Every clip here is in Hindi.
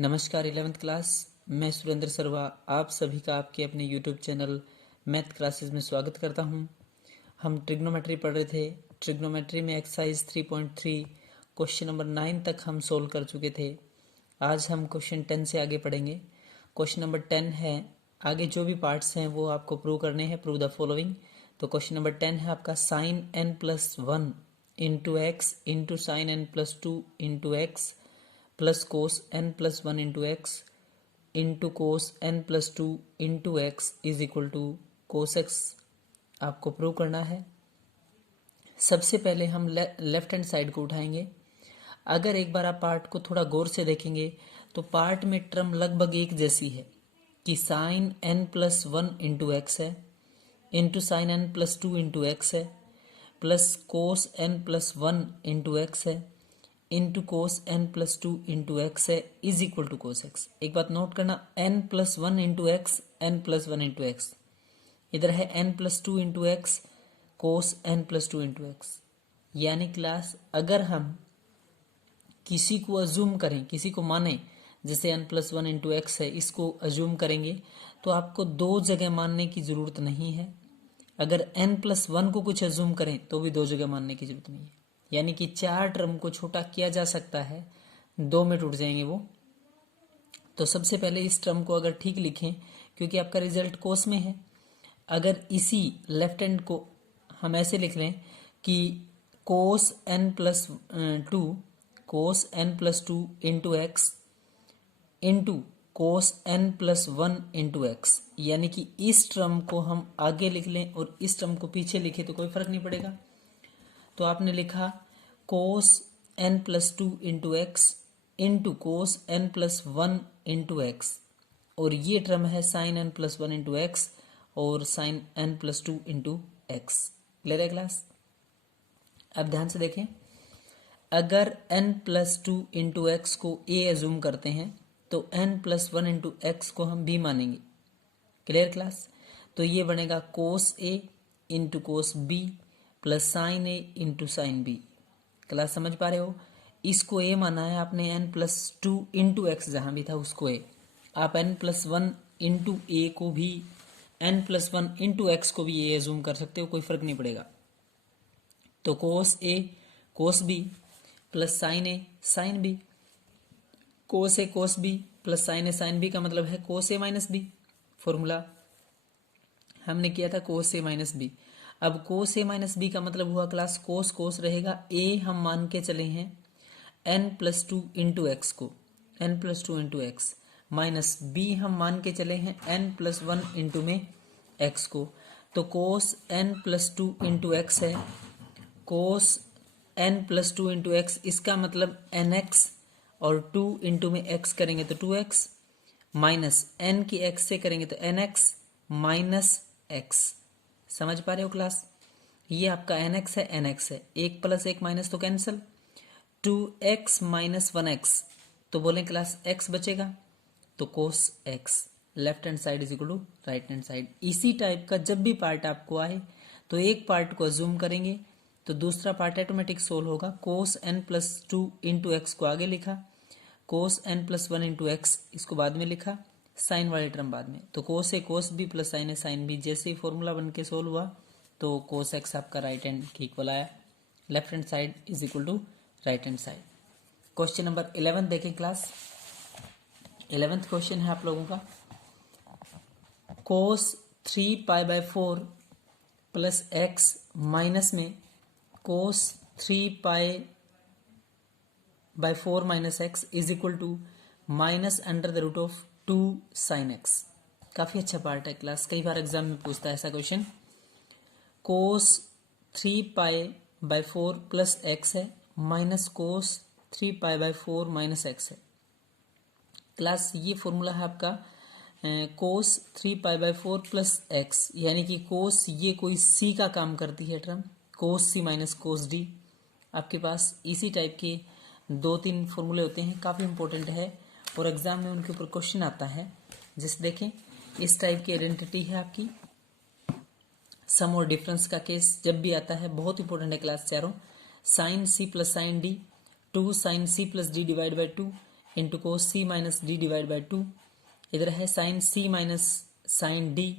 नमस्कार 11th क्लास। मैं सुरेंद्र सर्वा आप सभी का आपके अपने यूट्यूब चैनल मैथ क्लासेस में स्वागत करता हूं। हम ट्रिग्नोमेट्री पढ़ रहे थे। ट्रिग्नोमेट्री में एक्सरसाइज 3.3 क्वेश्चन नंबर 9 तक हम सोल्व कर चुके थे। आज हम क्वेश्चन 10 से आगे पढ़ेंगे। क्वेश्चन नंबर 10 है, आगे जो भी पार्ट्स हैं वो आपको प्रूव करने हैं। Prove the following. तो क्वेश्चन नंबर 10 है आपका sine n+1 into x into sine n+2 into x plus cos n+1 into x into cos n+2 into x is equal to cos x आपको प्रूव करना है। सबसे पहले हम लेफ्ट हैंड साइड को उठाएंगे। अगर एक बार आप पार्ट को थोड़ा गौर से देखेंगे तो पार्ट में टर्म लगभग एक जैसी है कि साइन n+1 इंटू एक्स है into sine n+2 into x है plus cos n+1 into x है into cos n+2 into x है is equal to cos x. एक बात नोट करना, n+1 into x n+1 into x, इधर है n+2 इंटू एक्स कोस n+2 इंटू एक्स। यानी क्लास अगर हम किसी को अज्यूम करें, किसी को माने, जैसे n+1 इंटू एक्स है, इसको अज्यूम करेंगे तो आपको दो जगह मानने की जरूरत नहीं है। अगर n+1 को कुछ अज्यूम करें तो भी दो जगह मानने की जरूरत नहीं है। यानी कि चार टर्म को छोटा किया जा सकता है, दो में टूट जाएंगे वो। तो सबसे पहले इस टर्म को अगर ठीक लिखें, क्योंकि आपका रिजल्ट कोस में है। अगर इसी लेफ्ट हैंड को हम ऐसे लिख लें कि कोस n+2 into x into cos n+1 into x, यानी कि इस टर्म को हम आगे लिख लें और इस टर्म को पीछे लिखें तो कोई फर्क नहीं पड़ेगा। तो आपने लिखा cos n+2 into x into cos n+1 into x, और ये टर्म है साइन n+1 इंटू एक्स और sine n+2 into x. Clear है क्लास? अब ध्यान से देखें, अगर n+2 इंटू एक्स को a एज्यूम करते हैं तो n+1 इंटू एक्स को हम b मानेंगे। Clear class? तो ये बनेगा cos a into cos b plus sine a into sine b. Class समझ पा रहे हो? इसको ए माना है आपने, n+2 इंटू एक्स जहां भी था उसको ए। आप n+1 इंटू ए को भी, n+1 इंटू एक्स को भी ए एज्यूम कर सकते हो, कोई फर्क नहीं पड़ेगा। तो cos a cos b plus sine a sine B, cos a cos b plus sine a sine B का मतलब है कोस ए माइनस बी। फॉर्मूला हमने किया था कोस ए माइनस बी। अब कोस ए माइनस बी का मतलब हुआ क्लास कोस कोस रहेगा, ए हम मान के चले हैं n+2 इंटू एक्स को, n+2 into x, minus B हम मान के चले हैं n+1 इंटू में एक्स को। तो कोस n+2 इंटू एक्स है, कोस n+2 इंटू एक्स, इसका मतलब nx, और 2 इंटू में x करेंगे तो 2x, माइनस n की x से करेंगे तो nx माइनस x। समझ पा रहे हो क्लास? ये आपका nx है, nx है, एक प्लस एक माइनस तो कैंसिल, 2x माइनस 1x, तो बोलें क्लास x बचेगा, तो cos x। Left hand side is equal to right hand side. इसी टाइप का जब भी पार्ट आपको आए तो एक पार्ट को अज्यूम करेंगे तो दूसरा पार्ट ऑटोमेटिक सोल्व होगा। कोस n+2 इंटू एक्स को आगे लिखा, कोस n+1 इंटू एक्स इसको बाद में लिखा, साइन वाले टर्म बाद में। तो cos a cos b plus sine a sine b, जैसे ही फॉर्मूला बन के सोल्व हुआ तो कोस एक्स आपका राइट हैंड के इक्वल आया। Left hand side is equal to right hand side. Question number 11 देखें क्लास। 11th क्वेश्चन है आप लोगों का, कोस 3π/4 प्लस एक्स माइनस में cos 3π/4 minus x is equal to minus under the root of 2 sine x. काफी अच्छा पार्ट है क्लास, कई बार एग्जाम में पूछता है ऐसा क्वेश्चन। कोस 3π/4 प्लस एक्स है माइनस कोस 3π/4 माइनस एक्स है। क्लास ये फॉर्मूला है आपका कोस 3π/4 प्लस एक्स, यानी कि कोस ये कोई सी का काम करती है टर्म, कोस सी माइनस कोस डी। आपके पास इसी टाइप के 2-3 फॉर्मूले होते हैं, काफ़ी इंपॉर्टेंट है और एग्जाम में उनके ऊपर क्वेश्चन आता है। जैसे देखें, इस टाइप की आइडेंटिटी है आपकी, सम और डिफरेंस का केस जब भी आता है बहुत इंपॉर्टेंट है क्लास चारों। Sine C plus sine d, 2 sine C plus D divide by 2 into cos C minus D divide by 2, इधर है sine C minus sine d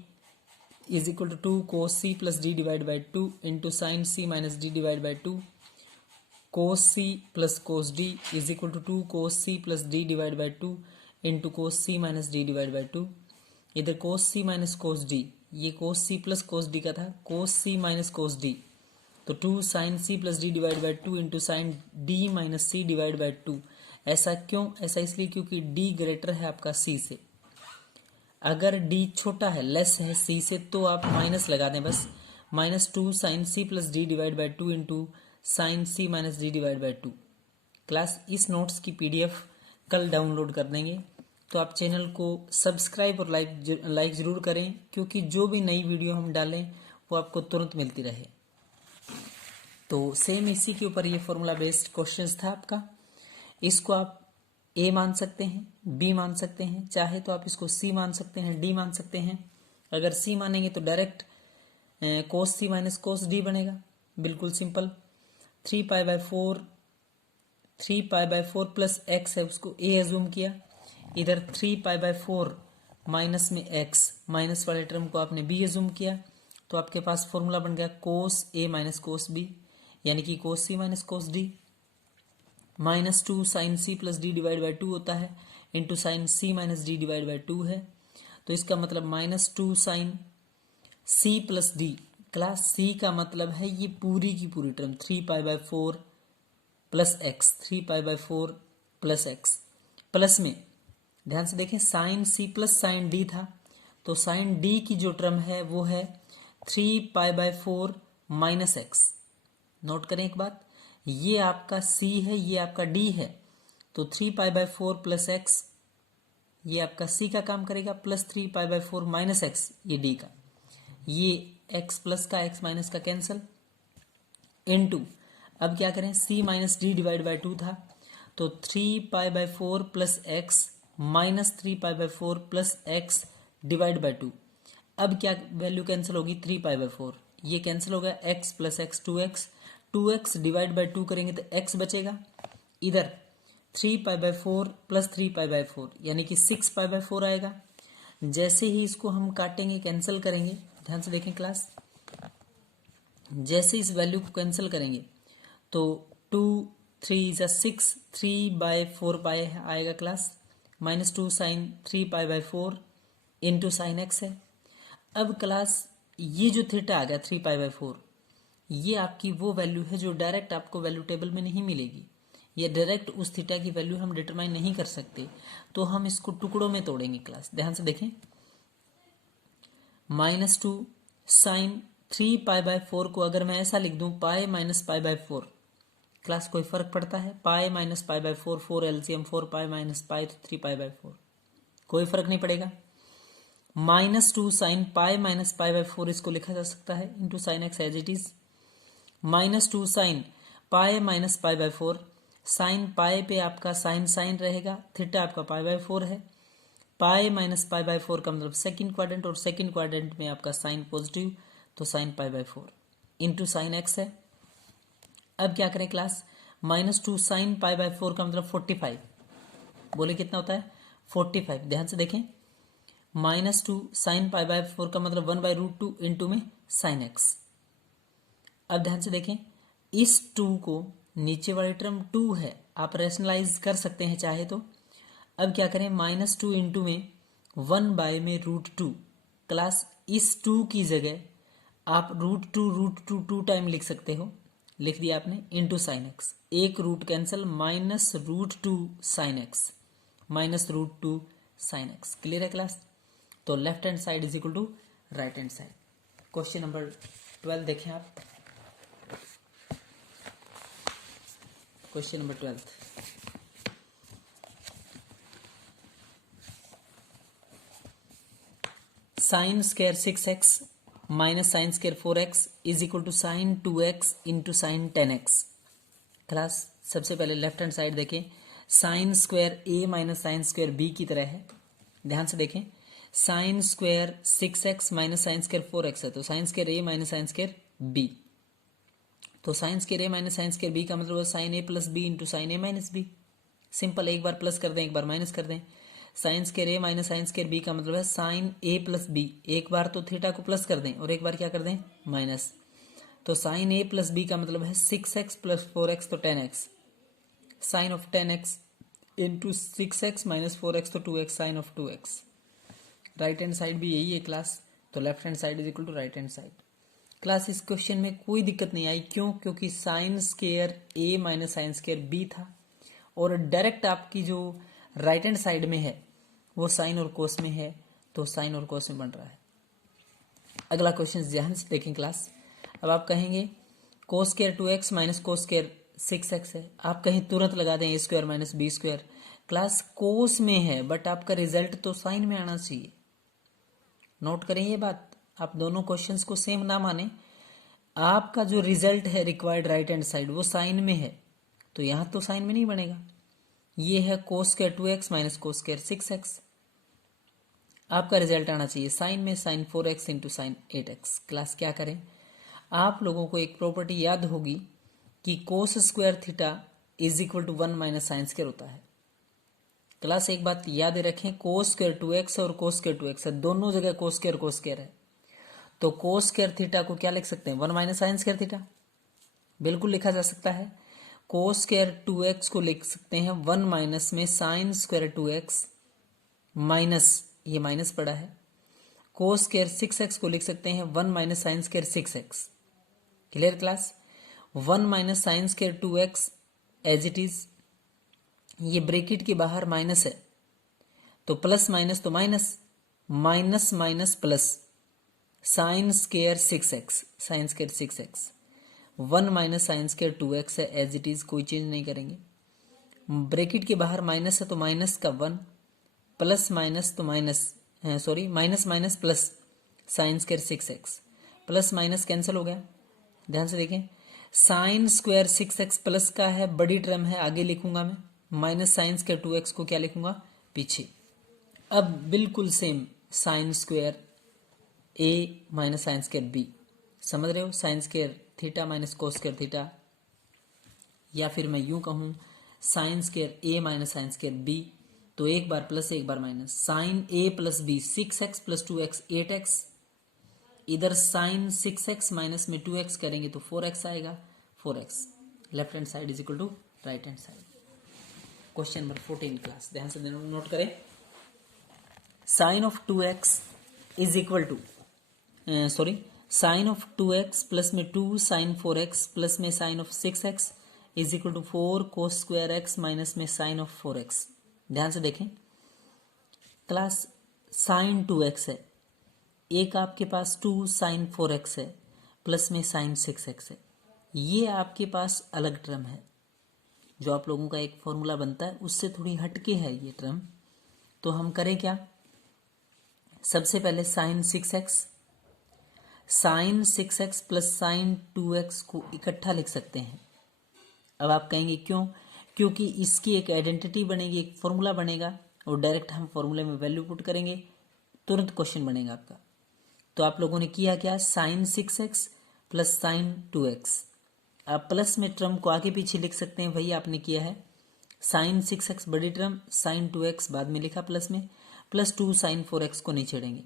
is equal to 2 cos c plus D divide by 2 into sine C minus D divide by 2, cos c plus cos d is equal to 2 cos c plus D divide by 2 into cos C minus D divide by 2, इधर कोस सी माइनस कोस डी, ये कोस सी प्लस कोस डी का था, कोस सी माइनस कोस डी, तो 2 sine C plus D divide by 2 into sine d minus c divide by 2। ऐसा क्यों? ऐसा इसलिए क्योंकि डी ग्रेटर है आपका सी से। अगर डी छोटा है, लेस है सी से, तो आप माइनस लगा दें बस, minus 2 sine C plus D divide by 2 into sine C minus D divide by 2। Class इस नोट्स की पीडीएफ कल डाउनलोड कर देंगे, तो आप चैनल को सब्सक्राइब और लाइक जरूर करें, क्योंकि जो भी नई वीडियो हम डालें वो आपको तुरंत मिलती रहे। तो सेम इसी के ऊपर ये फॉर्मूला बेस्ड क्वेश्चंस था आपका। इसको आप ए मान सकते हैं, बी मान सकते हैं, चाहे तो आप इसको सी मान सकते हैं, डी मान सकते हैं। अगर सी मानेंगे तो डायरेक्ट कोस सी माइनस कोस डी बनेगा, बिल्कुल simple. 3 pi by 4 plus x है, उसको ए एज्यूम किया। इधर 3 पाई बाई 4 माइनस में एक्स, माइनस वाले टर्म को आपने बी एज्यूम किया, तो आपके पास फॉर्मूला बन गया कोस ए माइनस कोस बी, यानी कि cos C minus cos D. Minus 2 sine C plus D divide by 2 होता है, into sine C minus D divide by 2 है, तो इसका मतलब माइनस 2 साइन सी प्लस डी। क्लास सी का मतलब है ये पूरी की पूरी term 3 pi by 4 plus x, 3 pi by 4 plus x, plus में ध्यान से देखें साइन सी प्लस साइन डी था, तो साइन डी की जो टर्म है वो है 3 pi by 4 minus x. Note करें एक बात, ये आपका सी है, ये आपका डी है, तो 3 पाई बाई 4 प्लस एक्स ये आपका सी का काम करेगा, plus 3 pi by 4 minus x ये डी का, ये एक्स प्लस का एक्स माइनस का कैंसल, इनटू अब क्या करें, सी माइनस डी डिवाइड बाई 2 था, तो 3 pi by 4 plus x minus 3 pi by 4 plus x divide by 2। अब क्या वैल्यू कैंसिल होगी, 3 पाई बाई 4 ये कैंसिल हो गया, x plus x 2x divide by 2 करेंगे तो x बचेगा। इधर 3 pi by 4 plus 3 pi by 4 यानी कि 6 पाई बाई 4 आएगा। जैसे ही इसको हम काटेंगे, कैंसिल करेंगे, ध्यान से देखें क्लास, जैसे इस वैल्यू को कैंसिल करेंगे तो 2 3 जा 6, 3/4 पाई आएगा class, minus 2 sine 3 pi by 4 into sine x है। अब क्लास ये जो थीटा आ गया 3 पाई बाई 4, ये आपकी वो वैल्यू है जो डायरेक्ट आपको वैल्यू टेबल में नहीं मिलेगी, ये डायरेक्ट उस थीटा की वैल्यू हम डिटरमाइन नहीं कर सकते, तो हम इसको टुकड़ों में तोड़ेंगे क्लास। ध्यान से देखें, माइनस 2 साइन 3 पाई बाई 4 को अगर मैं ऐसा लिख दूं pi minus pi by 4, class कोई फर्क पड़ता है, pi minus pi by 4, 4 LCM 4 pi minus pi, तो 3 पाई बाई 4, कोई फर्क नहीं पड़ेगा। Minus 2 sine pi minus pi by 4 इसको लिखा जा सकता है, into sine x as it is, minus 2 sine pi minus pi by 4, sine pi पे आपका साइन साइन रहेगा, थीटा आपका पाई बाई 4 है, पाई माइनस पाई बाई 4 का मतलब सेकंड क्वाड्रेंट, और सेकंड क्वाड्रेंट में आपका साइन पॉजिटिव, तो sine pi by 4 into sine x है। अब क्या करें class, minus 2 sine pi by 4 का मतलब 45, बोले कितना होता है 45। ध्यान से देखें, माइनस 2 साइन पाई बाई 4 का मतलब 1/√2 इंटू में साइन एक्स। अब ध्यान से देखें, इस 2 को, नीचे वाली टर्म 2 है, आप रैशनलाइज कर सकते हैं चाहे तो। अब क्या करें, माइनस 2 इंटू में 1/√2, क्लास इस 2 की जगह आप √2 2 टाइम लिख सकते हो, लिख दिया आपने, इंटू साइन एक्स, एक root cancel, minus √2 sine x, minus √2 sine x. Clear है क्लास? तो left hand side is equal to right hand side. Question number 12 देखें आप, question number 12, sine square 6x minus sine square 4x is equal to sine 2x into sine 10x। Class सबसे पहले लेफ्ट हैंड साइड देखें, sine square a minus sine square b की तरह है। ध्यान से देखें, sine square 6x minus sine square 4x है, तो sine square a minus sine square b, तो sine square a minus sine square b का मतलब sine a plus b into sine a minus b। Simple, एक बार प्लस कर दें एक बार माइनस कर दें। Sign square a minus sine square B का मतलब है साइन ए प्लस बी। एक बार तो थीटा को प्लस कर दें और एक बार क्या कर दें माइनस। तो साइन ए प्लस बी का मतलब है 6x प्लस 4x तो 10x। Sign of 10x into 6x minus 4x तो 2x sine of 2x। Right hand side भी यही है क्लास, तो left hand side is equal to right hand side. Class इस क्वेश्चन में कोई दिक्कत नहीं आई, क्यों? क्योंकि sine square a minus sine square b था और डायरेक्ट आपकी जो राइट हैंड साइड में है वो साइन और कोस में है, तो साइन और कोस में बन रहा है। अगला क्वेश्चन ध्यान से देखें क्लास। अब आप कहेंगे cos square 2x minus cos square 6x है, आप कहीं तुरंत लगा दें A square minus B square. Class cos में है बट आपका रिजल्ट तो साइन में आना चाहिए। नोट करें ये बात, आप दोनों क्वेश्चंस को सेम ना माने। आपका जो रिजल्ट है रिक्वायर्ड राइट हैंड साइड वो साइन में है, तो यहां तो साइन में नहीं बनेगा। ये है कोस square 2x minus cos square 6x। आपका रिजल्ट आना चाहिए साइन में, sign 4x into sign 8x। Class क्या करें, आप लोगों को एक प्रॉपर्टी याद होगी कि cos square theta is equal to 1 minus sine square होता है। क्लास एक बात याद रखें, कोस स्क्वायर 2x और कोस स्क्वायर 2x है, दोनों जगह कोस स्क्वायर है। तो कोस स्क्वायर थीटा को क्या लिख सकते हैं 1 माइनस साइन स्क्वायर थीटा, बिल्कुल लिखा जा सकता है। कोस स्क्वायर 2x को लिख सकते हैं 1 माइनस में साइन स्क्वायर 2x माइनस, ये माइनस पड़ा है। कोस स्क्वायर 6x को लिख सकते हैं 1 minus sine square 6x। Clear class? 1 minus sine square 2x as it is, ये ब्रैकेट के बाहर माइनस है तो प्लस माइनस तो minus, minus minus plus sine square 6x, sine square 6x 1 minus sine square 2x है एज इट इज, कोई चेंज नहीं करेंगे। ब्रैकेट के बाहर माइनस है तो माइनस का 1, प्लस माइनस तो minus, sorry minus minus plus sine square 6x, plus minus cancel हो गया। ध्यान से देखें, साइन स्क्वायर 6x प्लस का है, बड़ी टर्म है आगे लिखूंगा मैं, माइनस साइन स्क्वायर 2x को क्या लिखूंगा पीछे। अब बिल्कुल same sine square a minus sine square b, समझ रहे हो, sine square theta minus cos square theta, या फिर मैं यूं कहूं sine square a minus sine square b। तो एक बार प्लस एक बार minus, sine a plus b 6x plus 2x 8x, इधर साइन 6x माइनस में 2x करेंगे तो 4x आएगा, 4x। Left hand side is equal to right hand side. Question number 14 class ध्यान से नोट करें। Sine of 2x is equal to, sorry sine of 2x plus में 2 साइन 4x प्लस में sine of 6x is equal to 4 cos square x minus में साइन ऑफ 4x। ध्यान से देखें क्लास, साइन 2x है, एक आपके पास 2 साइन 4x है प्लस में साइन 6x है, ये आपके पास अलग टर्म है। जो आप लोगों का एक फॉर्मूला बनता है उससे थोड़ी हटके है ये टर्म। तो हम करें क्या, सबसे पहले sign 6x, sign 6x plus sign 2x को इकट्ठा लिख सकते हैं। अब आप कहेंगे क्यों, क्योंकि इसकी एक आइडेंटिटी बनेगी, एक फॉर्मूला बनेगा और डायरेक्ट हम फॉर्मूले में वैल्यू पुट करेंगे, तुरंत क्वेश्चन बनेगा आपका। तो आप लोगों ने किया क्या, sign 6x plus sign 2x। आप प्लस में टर्म को आगे पीछे लिख सकते हैं, वही आपने किया है। साइन 6x बड़ी टर्म, साइन 2x बाद में लिखा प्लस में, प्लस 2 साइन 4x को नहीं छेड़ेंगे।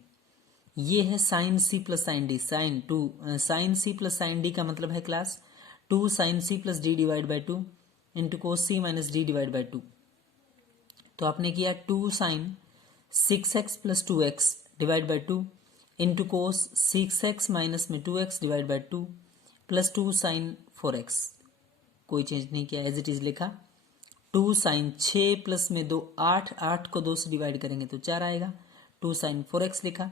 ये है sine c plus sine d, sine c plus sine d का मतलब है class 2 sine c plus D divide by 2 into cos c minus D divide by 2। तो आपने किया 2 sine 6x plus 2x divide by 2 into cos 6x minus में 2x divide by 2 plus 2 sine 4x, कोई चेंज नहीं किया, एज इट इज लिखा। 2 साइन 6 प्लस में 2 8, 8 को 2 से डिवाइड करेंगे तो 4 आएगा, 2 साइन 4x लिखा।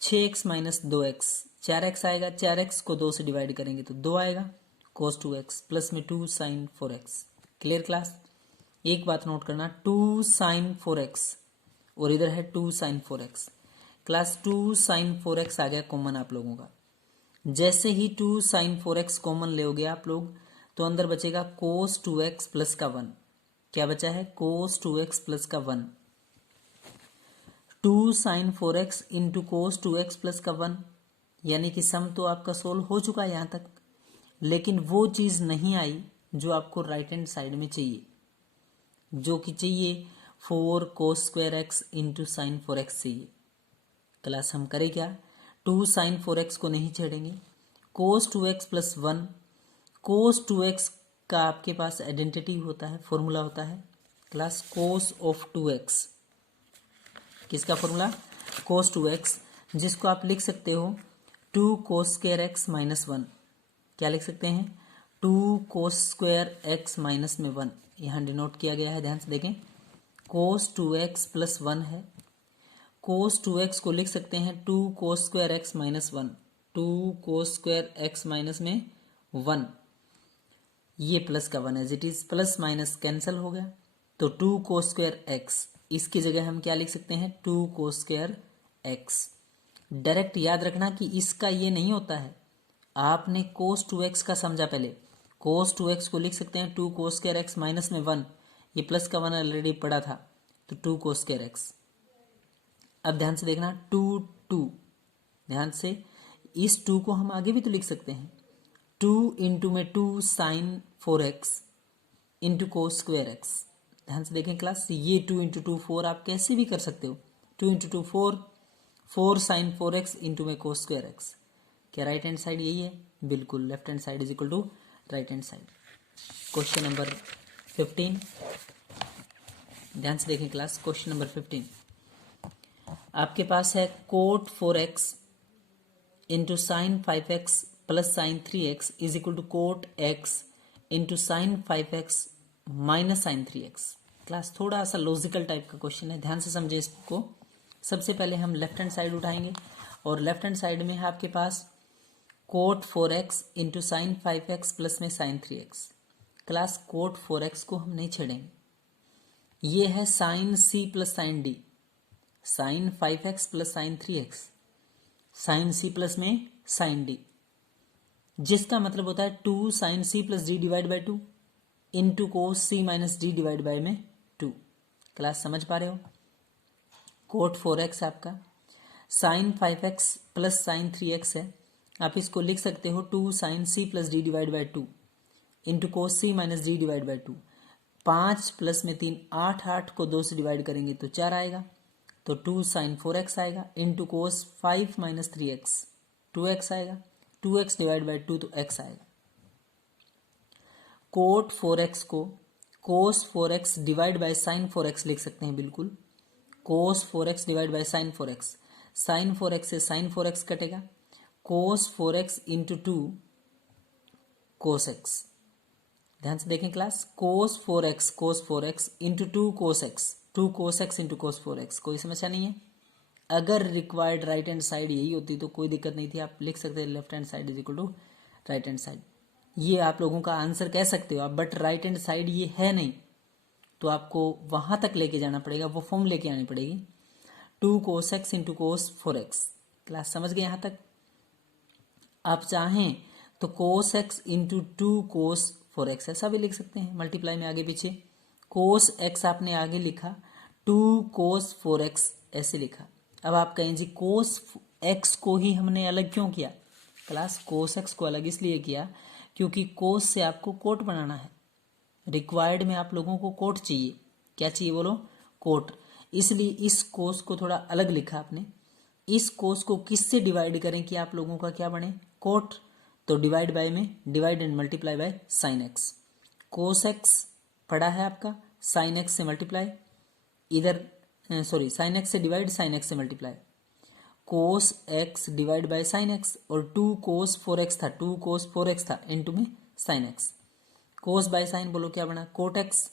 6x माइनस 2x 4x आएगा, 4x को 2 से डिवाइड करेंगे तो 2 आएगा, कोस 2x प्लस में 2 साइन 4x। Clear class? एक बात नोट करना, 2 साइन 4x और इधर है 2 sine 4x। Class 2 sine 4x आ गया कॉमन आप लोगों का। जैसे ही 2 साइन 4x कॉमन लेओगे आप लोग तो अंदर बचेगा कोस 2x प्लस का 1। क्या बचा है, कोस 2x प्लस का 1। 2 साइन 4x इंटू कोस 2x प्लस का 1, यानी कि सम तो आपका सोल्व हो चुका है यहाँ तक, लेकिन वो चीज़ नहीं आई जो आपको राइट हैंड साइड में चाहिए। जो कि चाहिए 4 cos square x into sign 4x चाहिए। क्लास हम करें क्या, 2 साइन 4x को नहीं छेड़ेंगे, cos 2x plus 1, cos 2x का आपके पास आइडेंटिटी होता है, फॉर्मूला होता है क्लास cos ऑफ 2x। किसका फॉर्मूला, cos 2x, जिसको आप लिख सकते हो 2 cos स्क्वायर एक्स माइनस 1। क्या लिख सकते हैं, 2 cos स्क्वायर एक्स माइनस में 1, यहाँ डिनोट किया गया है, ध्यान से देखें। cos 2x प्लस 1 है, cos 2x को लिख सकते हैं 2 cos square x minus 1, 2 cos square x minus में 1, ये प्लस का 1 as it is, plus minus cancel हो गया, तो 2 cos स्क्वायर एक्स, इसकी जगह हम क्या लिख सकते हैं 2 cos स्क्वायर एक्स। डायरेक्ट याद रखना कि इसका ये नहीं होता है, आपने cos 2x का समझा पहले, cos 2x को लिख सकते हैं 2 cos स्क्वायर एक्स माइनस में 1, ये प्लस का 1 ऑलरेडी पड़ा था, तो 2 cos स्क्वायर एक्स। अब ध्यान से देखना 2 2, ध्यान से इस 2 को हम आगे भी तो लिख सकते हैं, 2 इंटू में 2 sine 4x into cos square x. ध्यान से देखें क्लास, ये 2 इंटू 2 4 आप कैसे भी कर सकते हो, 2 इंटू 2 4, 4 साइन 4x इंटू में कोस स्क्वायर एक्स। क्या राइट हैंड साइड यही है, बिल्कुल, left hand side is equal to right hand side. Question number 15, ध्यान से देखें क्लास, क्वेश्चन नंबर 15 आपके पास है cot 4x into sine 5x plus sine 3x is equal to cot x into sine 5x minus sine 3x। Class थोड़ा सा लॉजिकल टाइप का क्वेश्चन है, ध्यान से समझे इसको। सबसे पहले हम लेफ्ट हैंड साइड उठाएंगे और लेफ्ट हैंड साइड में है आपके पास cot 4x into sine 5x plus में sine 3x। Class cot 4x को हम नहीं छेड़ेंगे, ये है sine c plus sine d, sine 5x plus sine 3x, sine c plus में साइन d, जिसका मतलब होता है 2 sine c plus d divide by 2 into cos c minus d divide by में 2। क्लास समझ पा रहे हो, कोट 4x आपका sign 5x plus sine 3x है, आप इसको लिख सकते हो 2 sine c plus d divide by 2 into cos c minus d divide by 2। 5 plus में 3 8, 8 को 2 से डिवाइड करेंगे तो 4 आएगा, तो 2 साइन 4x आएगा into cos 5 minus 3x 2x आएगा, 2x डिवाइड बाई 2 तो x आएगा। कोट 4x को कोस 4x divide by sine 4x लिख सकते हैं, बिल्कुल, cos 4x divide by sine 4x, sine 4x से साइन 4x कटेगा, कोस 4x इंटू 2 कोस x। ध्यान से देखें क्लास, कोस 4x इंटू 2 कोस x, 2 कोस x इंटू कोस 4x, कोई समस्या नहीं है। अगर रिक्वायर्ड राइट हैंड साइड यही होती तो कोई दिक्कत नहीं थी, आप लिख सकते हैं left hand side is equal to right hand side, ये आप लोगों का आंसर कह सकते हो आप, बट राइट हैंड साइड ये है नहीं, तो आपको वहां तक लेके जाना पड़ेगा, वो फॉर्म लेके आनी पड़ेगी, 2 कोस x into cos 4x। Class समझ गए यहाँ तक। आप चाहें तो कोस x इंटू 2 कोस 4x ऐसा भी लिख सकते हैं, मल्टीप्लाई में आगे पीछे, कोस x आपने आगे लिखा, 2 कोस 4x ऐसे लिखा। अब आप कहें जी कोस x को ही हमने अलग क्यों किया, क्लास कोस x को अलग इसलिए किया क्योंकि कोस से आपको कोट बनाना है, रिक्वायर्ड में आप लोगों को कोट चाहिए, क्या चाहिए बोलो, कोट, इसलिए इस कोस को थोड़ा अलग लिखा आपने। इस कोस को किससे डिवाइड करें कि आप लोगों का क्या बने, कोट, तो डिवाइड बाय में divide and multiply by sine x. Cos x पड़ा है आपका, साइन एक्स से मल्टीप्लाई, इधर सॉरी साइन एक्स से डिवाइड, साइन एक्स से multiply, cos x divide by sine x, और 2 कोस 4x था, 2 कोस 4x था इनटू में sine x, cos by sine बोलो क्या बना, कोट एक्स।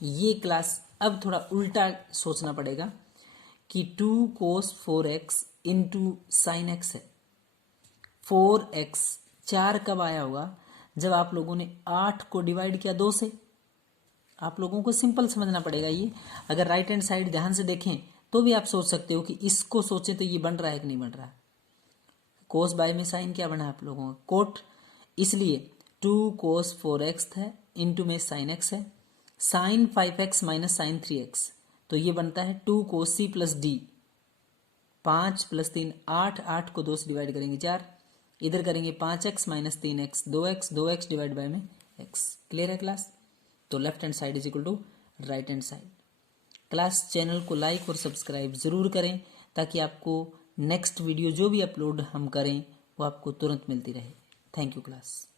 ये क्लास अब थोड़ा उल्टा सोचना पड़ेगा कि 2 कोस 4x इंटू साइन एक्स है, 4x 4 कब आया होगा, जब आप लोगों ने 8 को डिवाइड किया 2 से। आप लोगों को सिंपल समझना पड़ेगा ये, अगर राइट हैंड साइड ध्यान से देखें तो भी आप सोच सकते हो कि इसको सोचें तो ये बन रहा है कि नहीं बन रहा है। कोस बाय में साइन क्या बना आप लोगों का, कोट, इसलिए 2 कोस 4x है इंटू में साइन एक्स है, sine 5x minus sine 3x, तो ये बनता है 2 कोस c प्लस डी, 5 प्लस 3 8, 8 को 2 से डिवाइड करेंगे 4, इधर करेंगे 5x minus 3x 2x, 2x divide by में x। क्लियर है क्लास। तो left hand side is equal to right hand side. Class channel को लाइक और सब्सक्राइब ज़रूर करें ताकि आपको नेक्स्ट वीडियो जो भी अपलोड हम करें वो आपको तुरंत मिलती रहे। Thank you class.